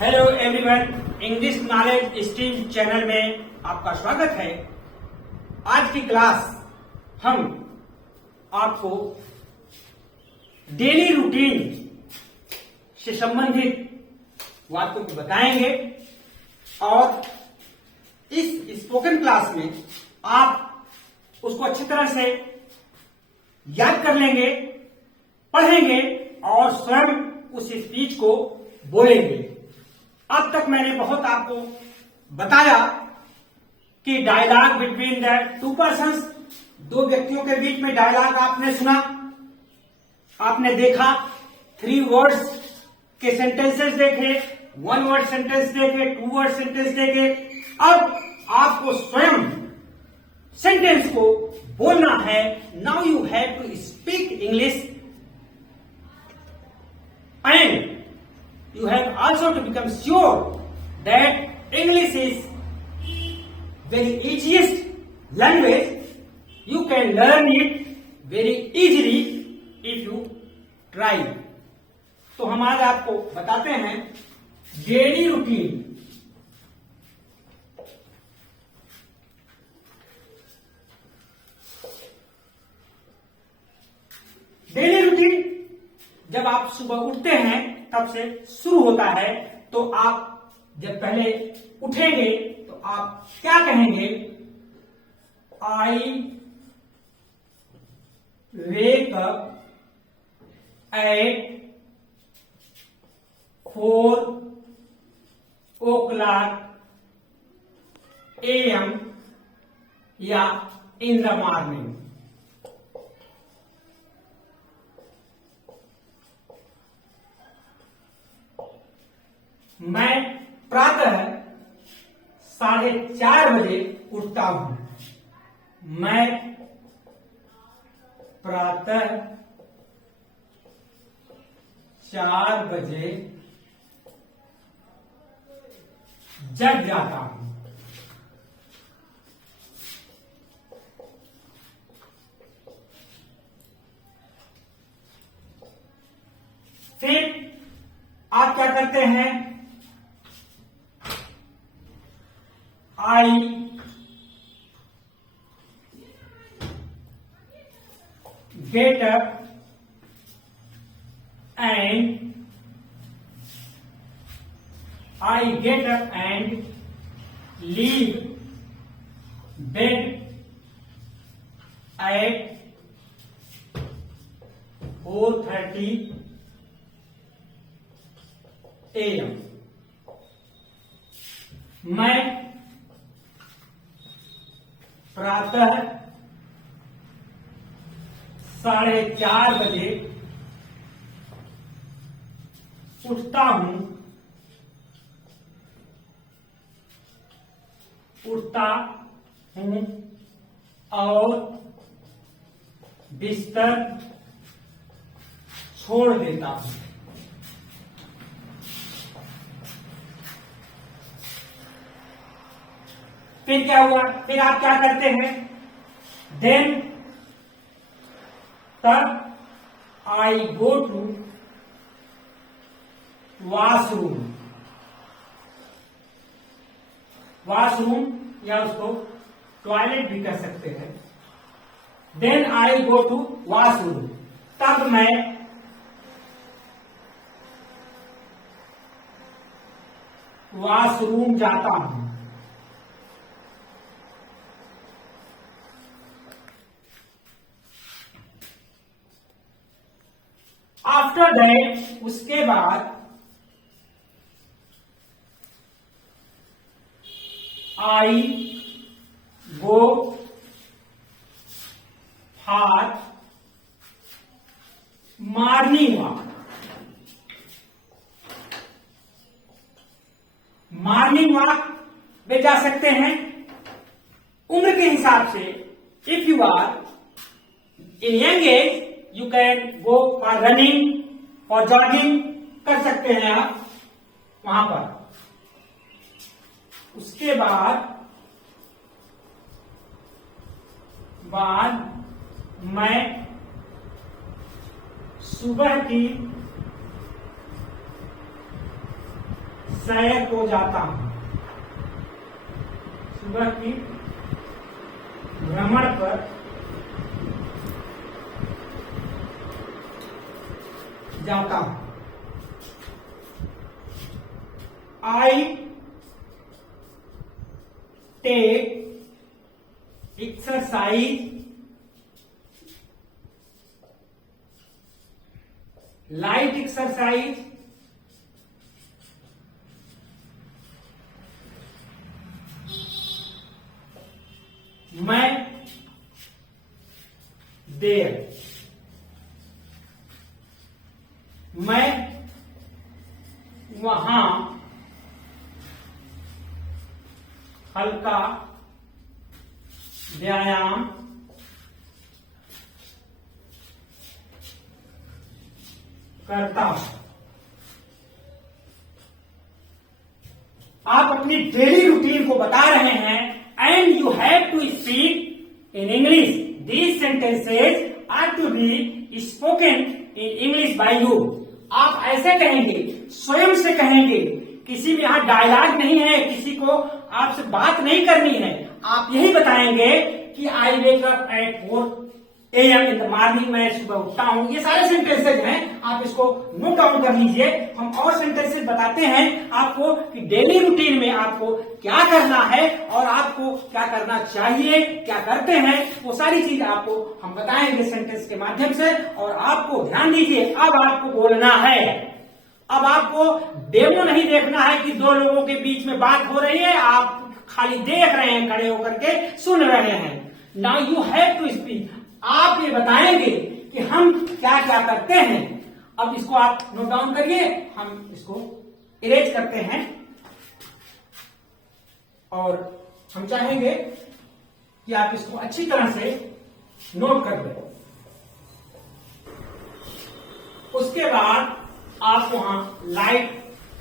Hello everyone, English knowledge stream channel में आपका स्वागत है। आज की क्लास हम आपको डेली रूटीन से संबंधित बातों को बताएंगे और इस स्पोकन क्लास में आप उसको अच्छी तरह से याद कर लेंगे, पढ़ेंगे और स्वयं उस स्पीच को बोलेंगे। अब तक मैंने बहुत आपको बताया कि dialogue between the two persons, दो व्यक्तियों के बीच में डायलॉग आपने सुना, आपने देखा, 3 वर्ड्स के सेंटेंसेस देखे, 1 वर्ड सेंटेंस देखे, 2 वर्ड सेंटेंस देखे। अब आपको स्वयं सेंटेंस को बोलना है। Now you have to speak English and you have also to become sure that English is very easiest language. You can learn it very easily if you try. तो हम आज आपको बताते हैं डेली रूटीन। डेली रूटीन जब आप सुबह उठते हैं तब से शुरू होता है। तो आप जब पहले उठेंगे तो आप क्या कहेंगे? I wake up at 4 o'clock AM या इन द मॉर्निंग। मैं प्रातः 4:30 बजे उठता हूं। मैं प्रातः 4 बजे जग जाता हूं। फिर आप क्या करते हैं? I get up and leave bed at 4:30 AM। मैं प्रातः 4:30 बजे उठता हूं और बिस्तर छोड़ देता हूं। फिर क्या हुआ? फिर आप क्या करते हैं? देन तब आई गो टू वॉशरूम या उसको टॉयलेट भी कह सकते हैं। Then I go to washroom, तब मैं वॉशरूम जाता हूं। आफ्टर दैट, उसके बाद I go for morning walk. Morning walk में जा सकते हैं उम्र के हिसाब से। If you are in young age you can go for running or jogging, कर सकते हैं आप वहां पर। उसके बाद मैं सुबह की सैर को जाता हूं, सुबह की भ्रमण पर जाता हूं। I take exercise light exercise मैं देर, मैं वहां हल्का व्यायाम करता हूं। आप अपनी डेली रूटीन को बता रहे हैं and you have to speak in English. These sentences are to be spoken in English by you. आप ऐसे कहेंगे, स्वयं से कहेंगे, किसी में यहां डायलॉग नहीं है, किसी को आपसे बात नहीं करनी है। आप यही बताएंगे कि I wake up at 4 AM in the morning, मैं सुबह उठता हूं। ये सारे सेंटेंसेज हैं, आप इसको नोट डाउन कर लीजिए। हम और सेंटेंसेज बताते हैं आपको कि डेली रूटीन में आपको क्या करना है और आपको क्या करना चाहिए, क्या करते हैं, वो सारी चीज आपको हम बताएंगे सेंटेंस के माध्यम से। और आपको ध्यान दीजिए, अब आपको बोलना है। अब आपको डेमो नहीं देखना है कि दो लोगों के बीच में बात हो रही है, आप खाली देख रहे हैं, खड़े होकर के सुन रहे हैं। Now you have to speak. आप ये बताएंगे कि हम क्या क्या करते हैं। अब इसको आप नोट डाउन करिए, हम इसको इरेज करते हैं और हम चाहेंगे कि आप इसको अच्छी तरह से नोट कर दें। उसके बाद आप वहां लाइट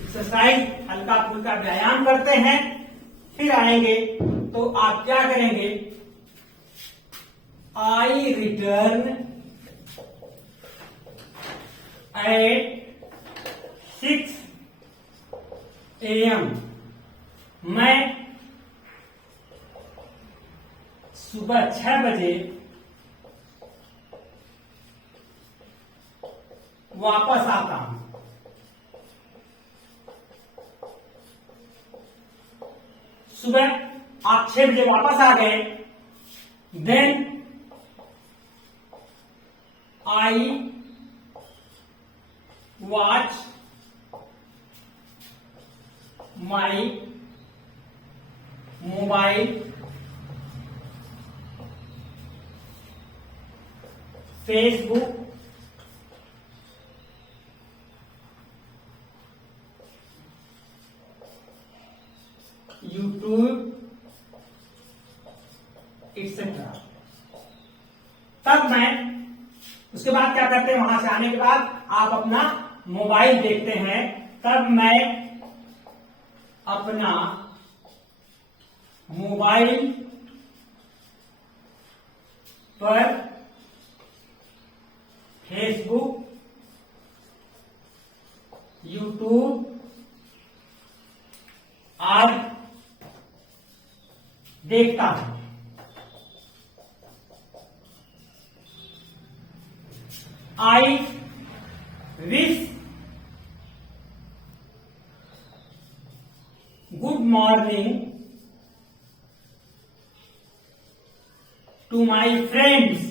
एक्सरसाइज, हल्का फुल्का व्यायाम करते हैं। फिर आएंगे तो आप क्या करेंगे, आई रिटर्न एट 6 AM। मैं सुबह 6 बजे वापस आता हूं। सुबह आप 6 बजे वापस आ गए, then I watch my mobile Facebook YouTube etcetera. तब मैं उसके बाद क्या करते हैं, वहां से आने के बाद आप अपना मोबाइल देखते हैं। तब मैं अपना मोबाइल पर फेसबुक, यूट्यूब आज देखता हूं। I wish good morning to my friends.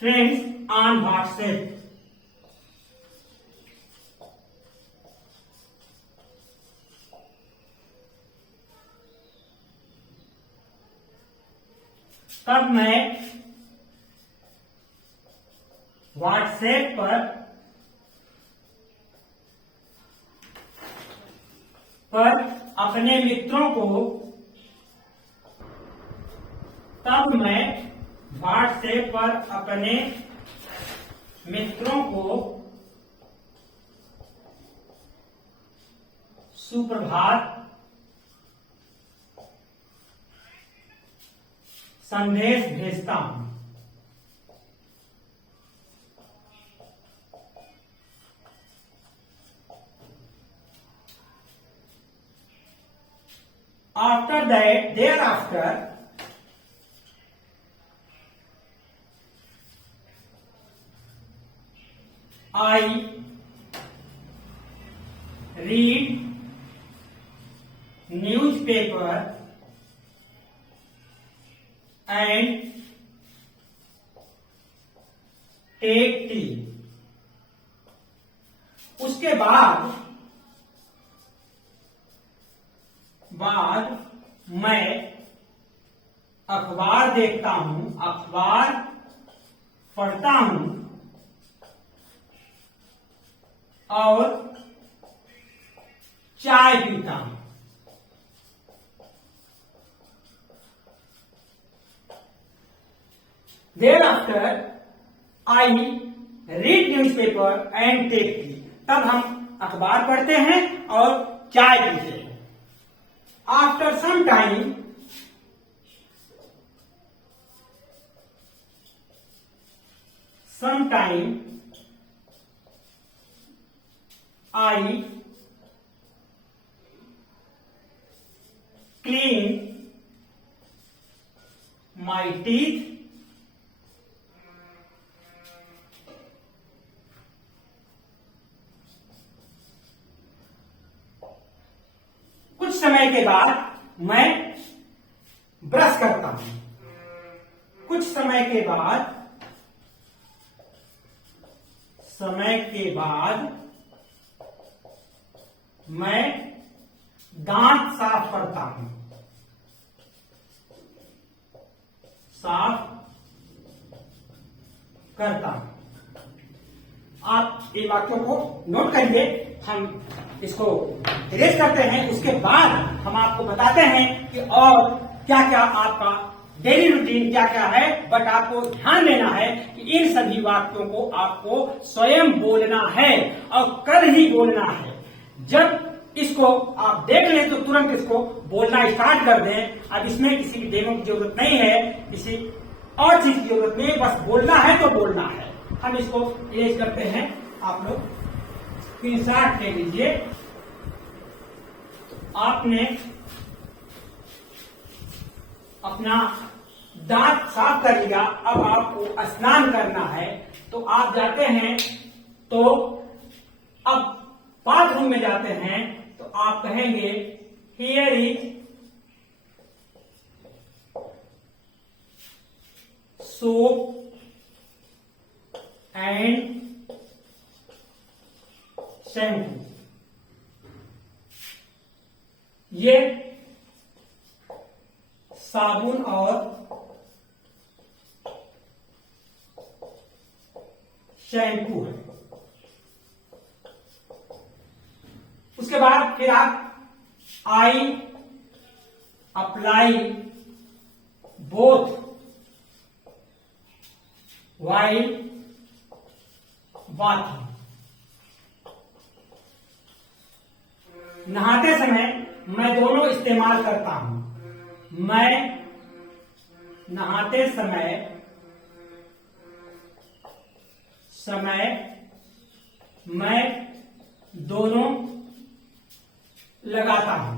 Friends on WhatsApp. तब मैं व्हाट्सएप पर अपने मित्रों को तब मैं व्हाट्सएप पर अपने मित्रों को सुप्रभात संदेश भेजता हूं। After that thereafter I read newspaper and take tea. उसके बाद मैं अखबार देखता हूं, अखबार पढ़ता हूं और चाय पीता हूं। Thereafter I read newspaper and take tea. तब हम अखबार पढ़ते हैं और चाय पीते हैं। After some time I clean my teeth कुछ समय के बाद मैं ब्रश करता हूं। कुछ समय के बाद मैं दांत साफ करता हूं। आप इन वाक्यों को नोट करिए, हम इसको इरेज करते हैं। उसके बाद हम आपको बताते हैं कि और क्या क्या आपका डेली रूटीन क्या क्या है। बट आपको ध्यान देना है कि इन सभी वाक्यों को आपको स्वयं बोलना है और कल ही बोलना है। जब इसको आप देख लें तो तुरंत इसको बोलना स्टार्ट कर दें। अब इसमें किसी की डेमो की जरूरत नहीं है, किसी और चीज की जरूरत नहीं है, बस बोलना है तो बोलना है। हम इसको इरेज करते हैं। आप लोग स्क्रीनशॉट ले लीजिए। आपने अपना दांत साफ कर लिया, अब आपको स्नान करना है तो आप जाते हैं, तो अब बाथरूम में जाते हैं तो आप कहेंगे here is soap and shampoo. ये साबुन और शैम्पू है। उसके बाद फिर आप I apply both while bathing. नहाते समय मैं दोनों इस्तेमाल करता हूं। मैं नहाते समय मैं दोनों लगाता हूं।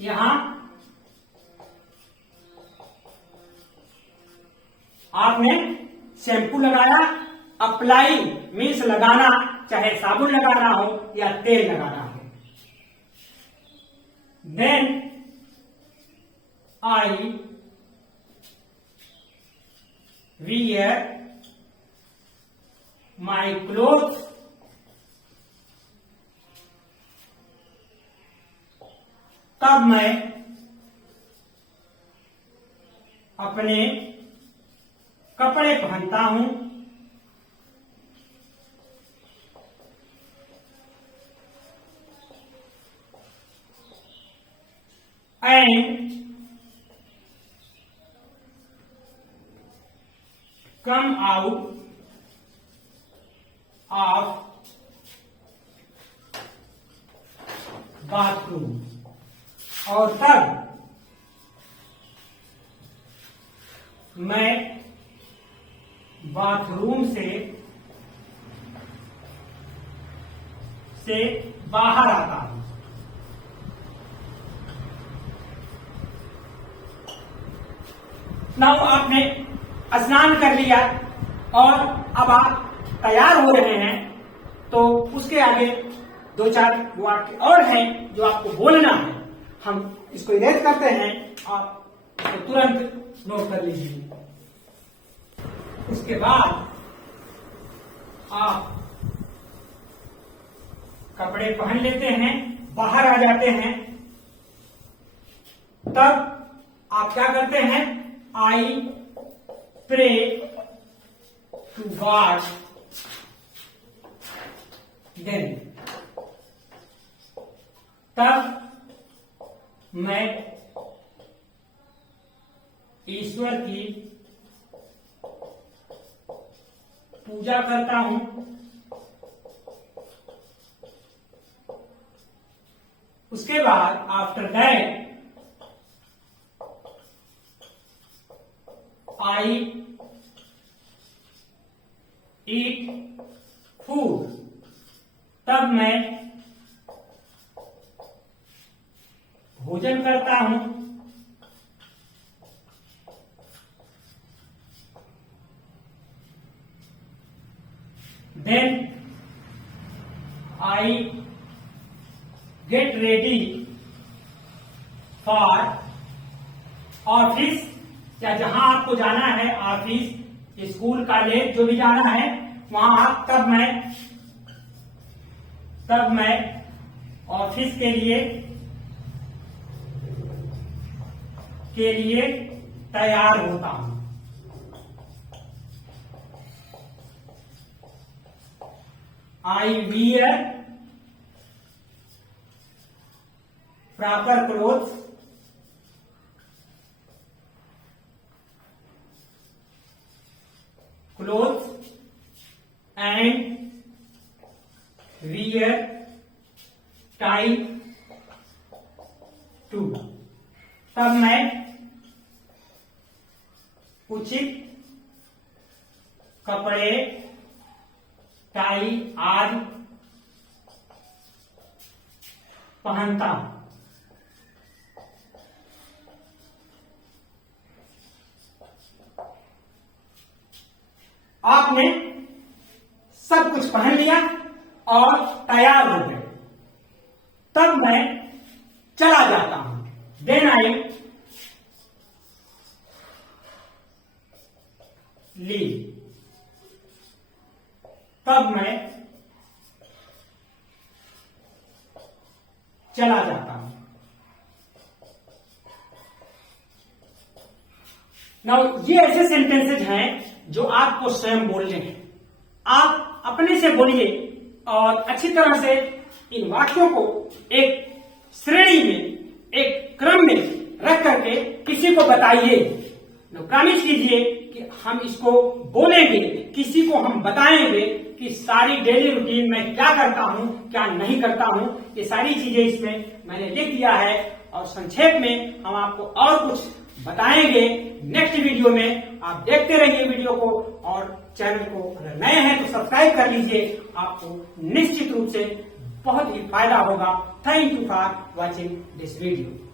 यहां आपने शैम्पू लगाया, अप्लाई मीन्स लगाना, चाहे साबुन लगाना हो या तेल लगाना हो। Then I wear my clothes तब मैं अपने कपड़े पहनता हूं। And come out of bathroom। और तब मैं बाथरूम से बाहर आता हूं। नाउ आपने स्नान कर लिया और अब आप तैयार हो रहे हैं, तो उसके आगे 2-4 वाक्य और हैं जो आपको बोलना है। हम इसको इरेज करते हैं, आप इसको तुरंत नोट कर लीजिए। उसके बाद आप कपड़े पहन लेते हैं, बाहर आ जाते हैं। तब आप क्या करते हैं? I pray to God, then तब मैं ईश्वर की पूजा करता हूं। उसके बाद after that I eat food, तब मैं भोजन करता हूं। Then I get ready for office, या जहां आपको जाना है, ऑफिस, स्कूल, कॉलेज, जो भी जाना है वहां आप, तब मैं ऑफिस के लिए तैयार होता हूं। I wear proper clothes and wear tie too, तब मैं उचित कपड़े, टाई आदि पहनता हूं। आपने सब कुछ पहन लिया और तैयार हो गए, तब मैं चला जाता हूं। देन आई लीव, तब मैं चला जाता हूं। नाउ ये ऐसे सेंटेंसेज हैं जो आपको स्वयं बोलने हैं। आप अपने से बोलिए और अच्छी तरह से इन वाक्यों को एक श्रेणी में, एक क्रम में रख करके किसी को बताइए। प्रॉमिस कीजिए कि हम इसको बोलेंगे, किसी को हम बताएंगे कि सारी डेली रूटीन में क्या करता हूं, क्या नहीं करता हूं। ये सारी चीजें इसमें मैंने लिख दिया है और संक्षेप में हम आपको और कुछ बताएंगे नेक्स्ट वीडियो में। आप देखते रहिए वीडियो को और चैनल को अगर नए हैं तो सब्सक्राइब कर लीजिए। आपको निश्चित रूप से बहुत ही फायदा होगा। Thank you for watching this video.